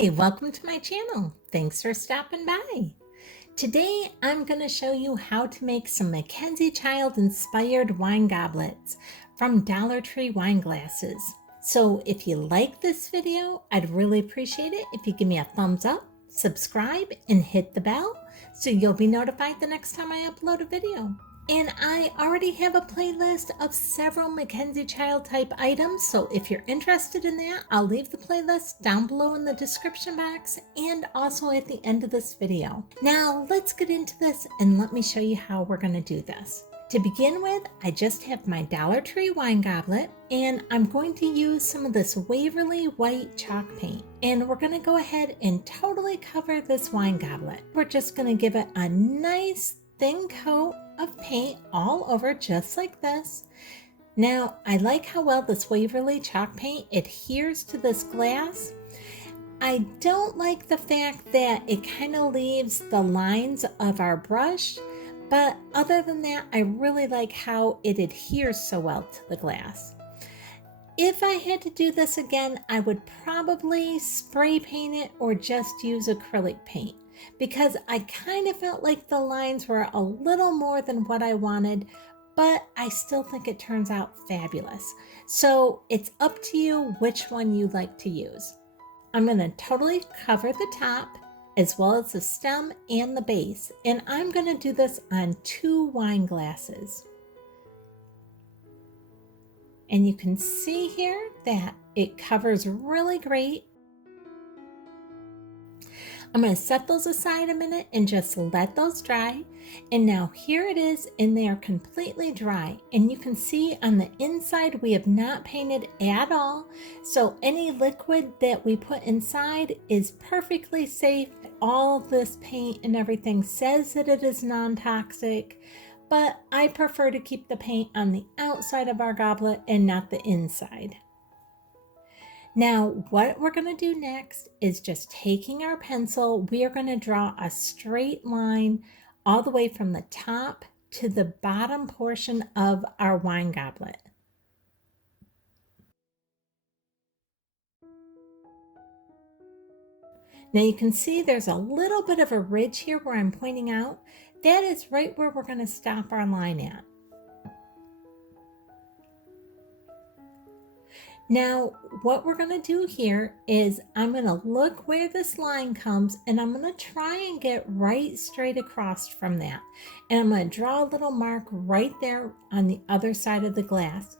Hi, welcome to my channel. Thanks for stopping by. Today I'm going to show you how to make some MacKenzie child inspired wine goblets from Dollar Tree wine glasses. So if you like this video, I'd really appreciate it if you give me a thumbs up, subscribe, and hit the bell so you'll be notified the next time I upload a video. And I already have a playlist of several MacKenzie child type items, so if you're interested in that, I'll leave the playlist down below in the description box and also at the end of this video. Now let's get into this and let me show you how we're going to do this. To begin with, I just have my Dollar Tree wine goblet and I'm going to use some of this Waverly white chalk paint. And we're going to go ahead and totally cover this wine goblet. We're just going to give it a nice thin coat of paint all over just like this. Now I like how well this Waverly chalk paint adheres to this glass. I don't like the fact that it kind of leaves the lines of our brush, but other than that, I really like how it adheres so well to the glass. If I had to do this again, I would probably spray paint it or just use acrylic paint, because I kind of felt like the lines were a little more than what I wanted, but I still think it turns out fabulous. So it's up to you which one you like to use. I'm going to totally cover the top as well as the stem and the base, and I'm going to do this on 2 wine glasses. And you can see here that it covers really great. I'm going to set those aside a minute and just let those dry. And now here it is, and they are completely dry. And you can see on the inside we have not painted at all. So any liquid that we put inside is perfectly safe. All of this paint and everything says that it is non-toxic, but I prefer to keep the paint on the outside of our goblet and not the inside. Now, what we're going to do next is just taking our pencil, we are going to draw a straight line all the way from the top to the bottom portion of our wine goblet. Now you can see there's a little bit of a ridge here where I'm pointing out. That is right where we're going to stop our line at. Now, what we're going to do here is I'm going to look where this line comes and I'm going to try and get right straight across from that. And I'm going to draw a little mark right there on the other side of the glass.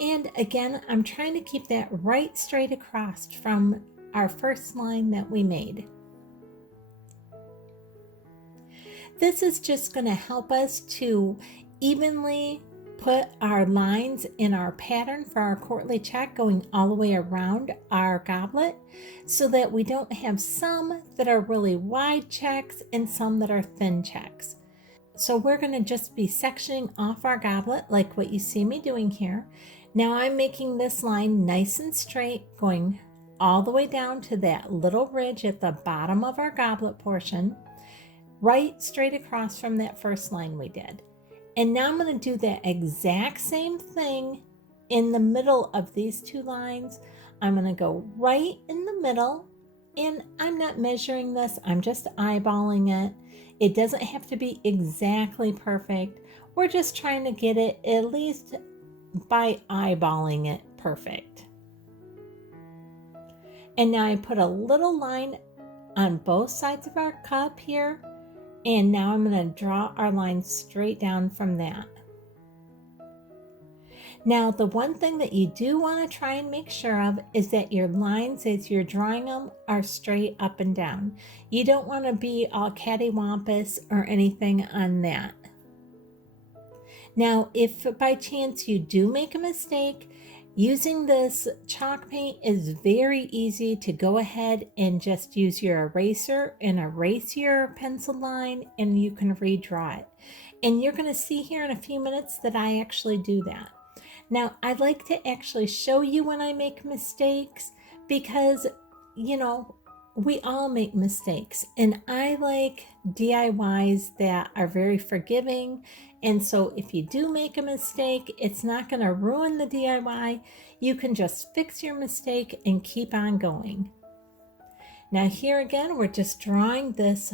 And again, I'm trying to keep that right straight across from our first line that we made. This is just going to help us to evenly put our lines in our pattern for our courtly check going all the way around our goblet, so that we don't have some that are really wide checks and some that are thin checks. So we're going to just be sectioning off our goblet like what you see me doing here. Now I'm making this line nice and straight, going all the way down to that little ridge at the bottom of our goblet portion, right straight across from that first line we did. And now I'm going to do that exact same thing in the middle of these 2 lines. I'm going to go right in the middle, and I'm not measuring this, I'm just eyeballing it. It doesn't have to be exactly perfect. We're just trying to get it at least by eyeballing it perfect. And now I put a little line on both sides of our cup here. And now I'm going to draw our line straight down from that. Now, the one thing that you do want to try and make sure of is that your lines, as you're drawing them, are straight up and down. You don't want to be all cattywampus or anything on that. Now, if by chance you do make a mistake, using this chalk paint is very easy to go ahead and just use your eraser and erase your pencil line, and you can redraw it. And you're going to see here in a few minutes that I actually do that. Now, I like to actually show you when I make mistakes because, you know, we all make mistakes, and I like DIYs that are very forgiving. And so if you do make a mistake, it's not going to ruin the DIY. You can just fix your mistake and keep on going. Now here again, we're just drawing this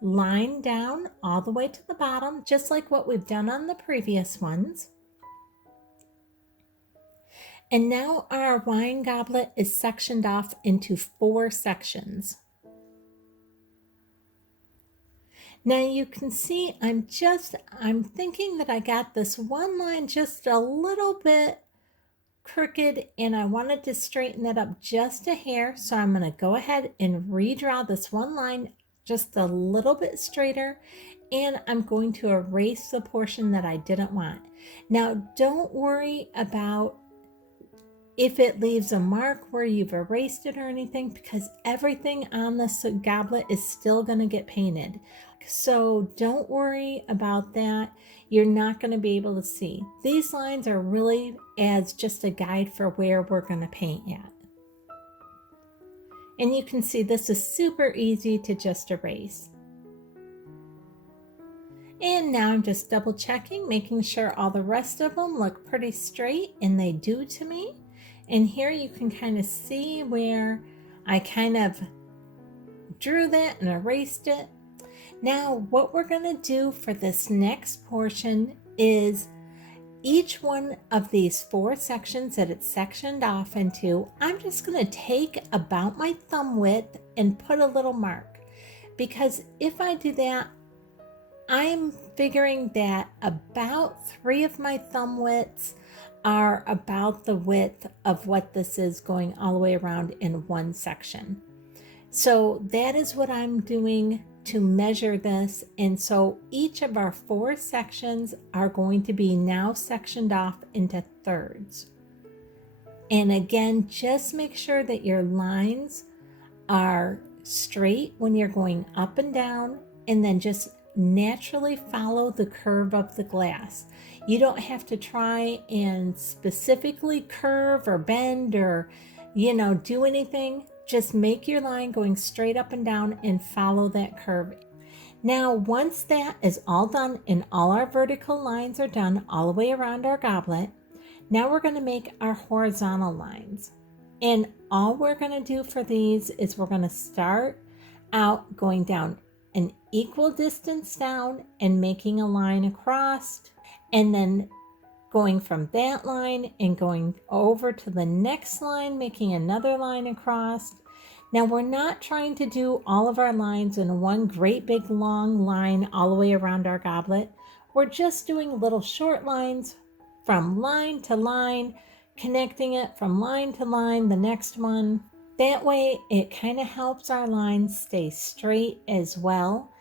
line down all the way to the bottom, just like what we've done on the previous ones. And now our wine goblet is sectioned off into 4 sections. Now you can see I'm thinking that I got this one line just a little bit crooked and I wanted to straighten that up just a hair. So I'm going to go ahead and redraw this one line just a little bit straighter, and I'm going to erase the portion that I didn't want. Now don't worry about if it leaves a mark where you've erased it or anything, because everything on this goblet is still going to get painted. So don't worry about that. You're not going to be able to see. These lines are really as just a guide for where we're going to paint at. And you can see this is super easy to just erase. And now I'm just double checking, making sure all the rest of them look pretty straight, and they do to me. And here you can kind of see where I kind of drew that and erased it. Now what we're going to do for this next portion is each one of these 4 sections that it's sectioned off into, I'm just going to take about my thumb width and put a little mark, because if I do that, I'm figuring that about 3 of my thumb widths are about the width of what this is going all the way around in one section. So that is what I'm doing to measure this. And so each of our 4 sections are going to be now sectioned off into thirds. And again, just make sure that your lines are straight when you're going up and down, and then just naturally follow the curve of the glass. You don't have to try and specifically curve or bend or, do anything. Just make your line going straight up and down and follow that curve. Now, once that is all done and all our vertical lines are done all the way around our goblet, now we're going to make our horizontal lines. And all we're going to do for these is we're going to start out going down an equal distance down and making a line across, and then going from that line and going over to the next line, making another line across. Now we're not trying to do all of our lines in one great big long line all the way around our goblet. We're just doing little short lines from line to line, connecting it from line to line, the next one. That way it kind of helps our lines stay straight as well.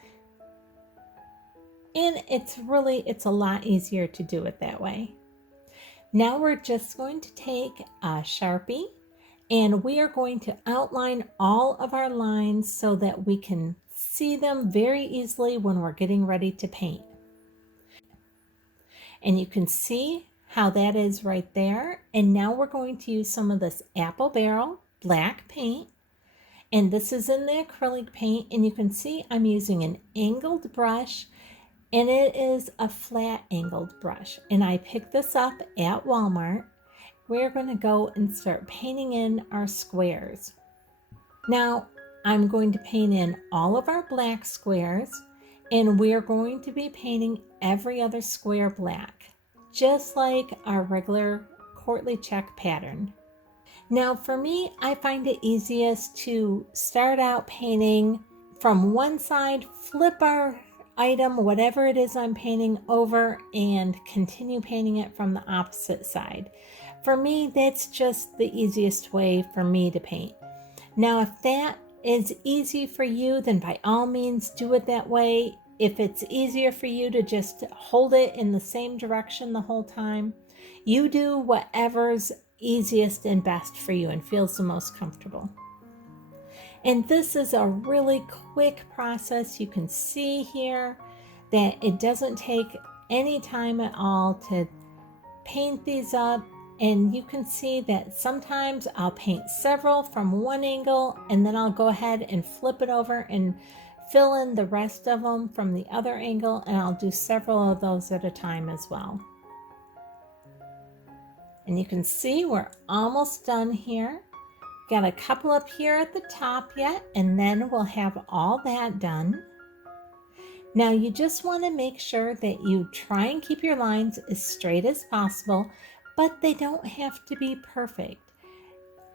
And it's a lot easier to do it that way. Now we're just going to take a Sharpie and we are going to outline all of our lines so that we can see them very easily when we're getting ready to paint. And you can see how that is right there. And now we're going to use some of this Apple Barrel black paint. And this is in the acrylic paint. And you can see I'm using an angled brush. And it is a flat angled brush. And I picked this up at Walmart. We're going to go and start painting in our squares. Now, I'm going to paint in all of our black squares. And we're going to be painting every other square black, just like our regular courtly check pattern. Now, for me, I find it easiest to start out painting from one side, flip our item, whatever it is I'm painting, over and continue painting it from the opposite side. For me, that's just the easiest way for me to paint. Now, if that is easy for you, then by all means do it that way. If it's easier for you to just hold it in the same direction the whole time, you do whatever's easiest and best for you and feels the most comfortable. And this is a really quick process. You can see here that it doesn't take any time at all to paint these up. And you can see that sometimes I'll paint several from one angle and then I'll go ahead and flip it over and fill in the rest of them from the other angle, and I'll do several of those at a time as well. And you can see we're almost done here. Got a couple up here at the top yet, and then we'll have all that done. Now you just want to make sure that you try and keep your lines as straight as possible, but they don't have to be perfect.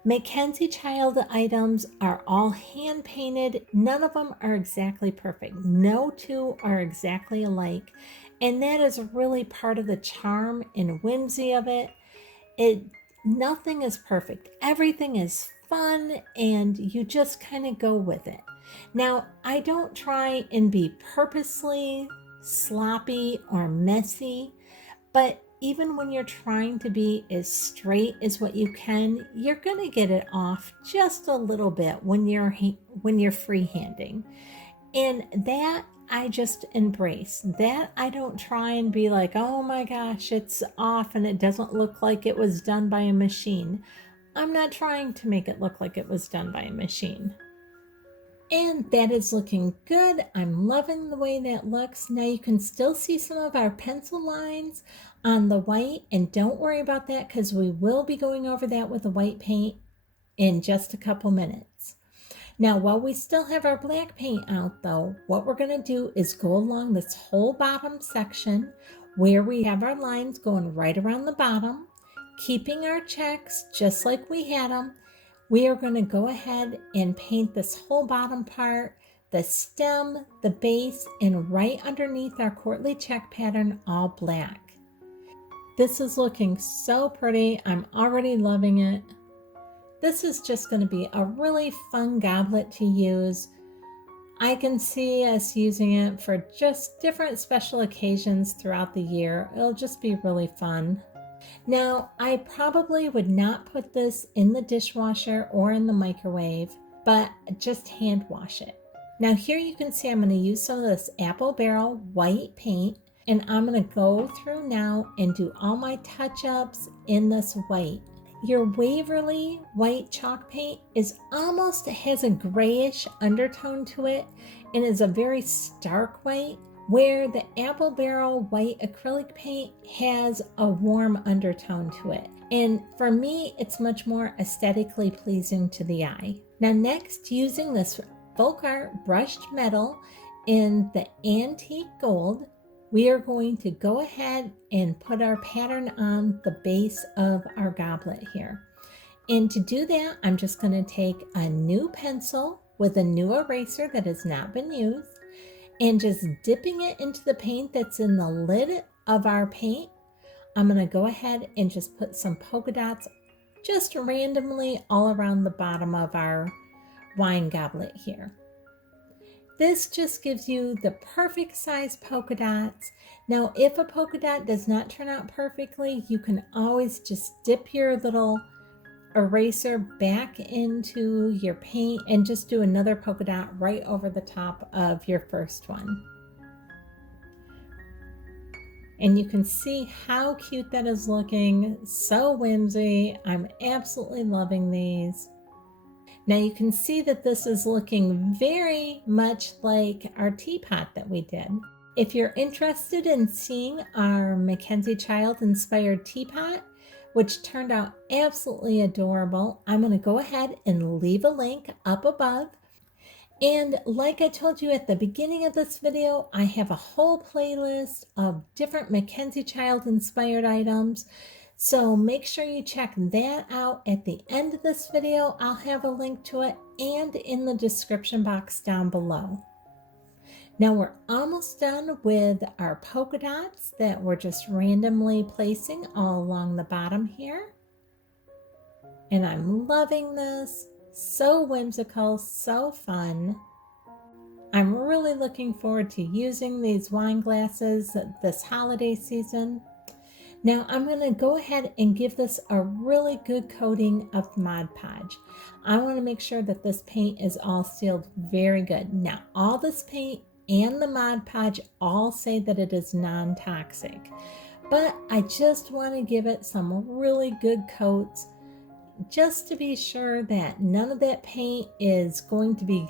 MacKenzie Child items are all hand painted. None of them are exactly perfect. No two are exactly alike. And that is really part of the charm and whimsy of it. Nothing is perfect. Everything is fun and you just kind of go with it. Now, I don't try and be purposely sloppy or messy, but even when you're trying to be as straight as what you can, you're going to get it off just a little bit when you're freehanding. And that I just embrace. That I don't try and be like, oh my gosh, it's off and it doesn't look like it was done by a machine. I'm not trying to make it look like it was done by a machine. And that is looking good. I'm loving the way that looks. Now you can still see some of our pencil lines on the white, and don't worry about that because we will be going over that with the white paint in just a couple minutes. Now, while we still have our black paint out though, what we're gonna do is go along this whole bottom section where we have our lines going right around the bottom, keeping our checks just like we had them. We are going to go ahead and paint this whole bottom part, the stem, the base, and right underneath our courtly check pattern, all black. This is looking so pretty. I'm already loving it. This is just going to be a really fun goblet to use. I can see us using it for just different special occasions throughout the year. It'll just be really fun. Now, I probably would not put this in the dishwasher or in the microwave, but just hand wash it. Now here you can see I'm going to use some of this apple barrel white paint, and I'm going to go through now and do all my touch-ups in this white. Your Waverly white chalk paint has a grayish undertone to it and is a very stark white, where the apple barrel white acrylic paint has a warm undertone to it. And for me, it's much more aesthetically pleasing to the eye. Now next, using this folk art brushed metal in the antique gold, we are going to go ahead and put our pattern on the base of our goblet here. And to do that, I'm just going to take a new pencil with a new eraser that has not been used, and just dipping it into the paint that's in the lid of our paint. I'm going to go ahead and just put some polka dots just randomly all around the bottom of our wine goblet here. This just gives you the perfect size polka dots. Now, if a polka dot does not turn out perfectly, you can always just dip your little eraser back into your paint and just do another polka dot right over the top of your first one. And you can see how cute that is looking. So whimsy. I'm absolutely loving these. Now you can see that this is looking very much like our teapot that we did. If you're interested in seeing our MacKenzie Child inspired teapot, which turned out absolutely adorable, I'm going to go ahead and leave a link up above. And like I told you at the beginning of this video, I have a whole playlist of different MacKenzie Child inspired items. So make sure you check that out at the end of this video. I'll have a link to it and in the description box down below. Now we're almost done with our polka dots that we're just randomly placing all along the bottom here. And I'm loving this. So whimsical, so fun. I'm really looking forward to using these wine glasses this holiday season. Now I'm going to go ahead and give this a really good coating of Mod Podge. I want to make sure that this paint is all sealed very good. Now all this paint and the Mod Podge all say that it is non-toxic, but I just want to give it some really good coats just to be sure that none of that paint is going to be,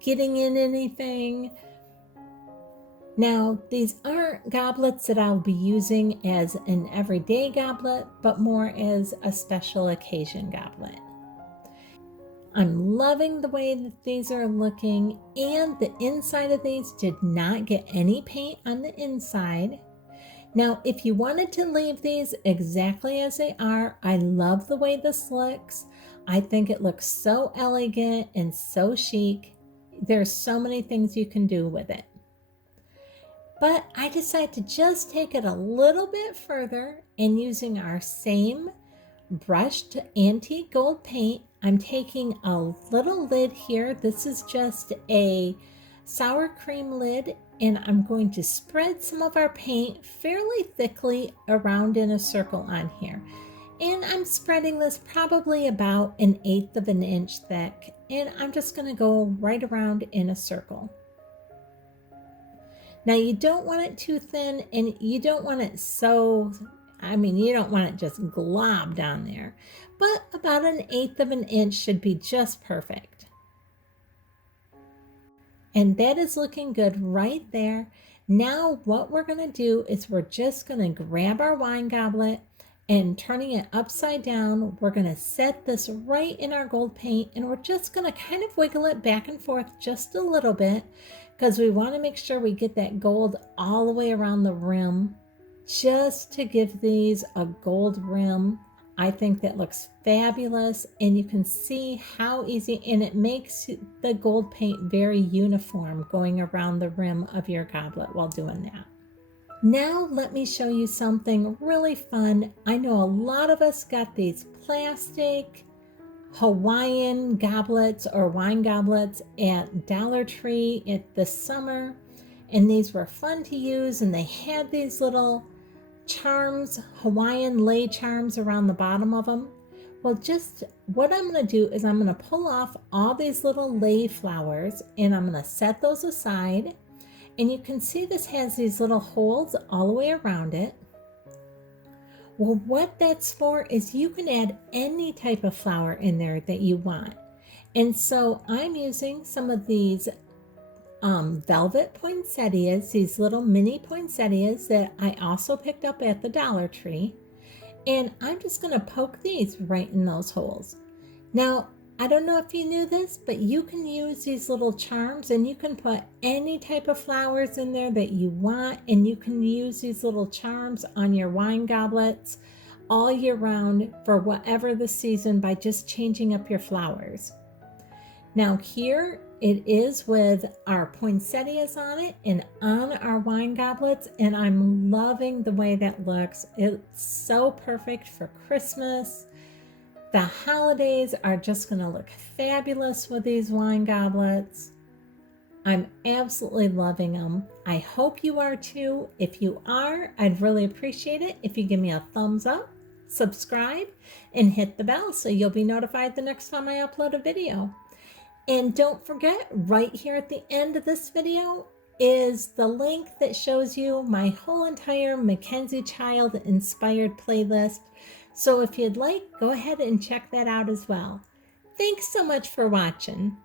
getting in anything. Now, these aren't goblets that I'll be using as an everyday goblet, but more as a special occasion goblet. I'm loving the way that these are looking, and the inside of these did not get any paint on the inside. Now, if you wanted to leave these exactly as they are, I love the way this looks. I think it looks so elegant and so chic. There's so many things you can do with it. But I decided to just take it a little bit further, and using our same brushed antique gold paint, I'm taking a little lid here. This is just a sour cream lid, and I'm going to spread some of our paint fairly thickly around in a circle on here. And I'm spreading this probably about 1/8 of an inch thick, and I'm just going to go right around in a circle. Now you don't want it too thin, and you don't want it so, you don't want it just globbed on there, but about 1/8 of an inch should be just perfect. And that is looking good right there. Now what we're going to do is we're just going to grab our wine goblet, and turning it upside down, we're going to set this right in our gold paint, and we're just going to kind of wiggle it back and forth just a little bit, because we want to make sure we get that gold all the way around the rim, just to give these a gold rim. I think that looks fabulous, and you can see how easy, and it makes the gold paint very uniform going around the rim of your goblet while doing that. Now let me show you something really fun. I know a lot of us got these plastic Hawaiian goblets or wine goblets at Dollar Tree this summer, and these were fun to use, and they had these little charms, Hawaiian lei charms around the bottom of them. Well, just what I'm going to do is I'm going to pull off all these little lei flowers, and I'm going to set those aside. And you can see this has these little holes all the way around it. Well, what that's for is you can add any type of flower in there that you want. And so I'm using some of these velvet poinsettias, these little mini poinsettias that I also picked up at the Dollar Tree. And I'm just going to poke these right in those holes. Now, I don't know if you knew this, but you can use these little charms, and you can put any type of flowers in there that you want, and you can use these little charms on your wine goblets all year round for whatever the season by just changing up your flowers. Now here it is with our poinsettias on it and on our wine goblets, and I'm loving the way that looks. It's so perfect for Christmas. The holidays are just going to look fabulous with these wine goblets. I'm absolutely loving them. I hope you are too. If you are, I'd really appreciate it if you give me a thumbs up, subscribe, and hit the bell so you'll be notified the next time I upload a video. And don't forget, right here at the end of this video is the link that shows you my whole entire MacKenzie child inspired playlist. So if you'd like, go ahead and check that out as well. Thanks so much for watching.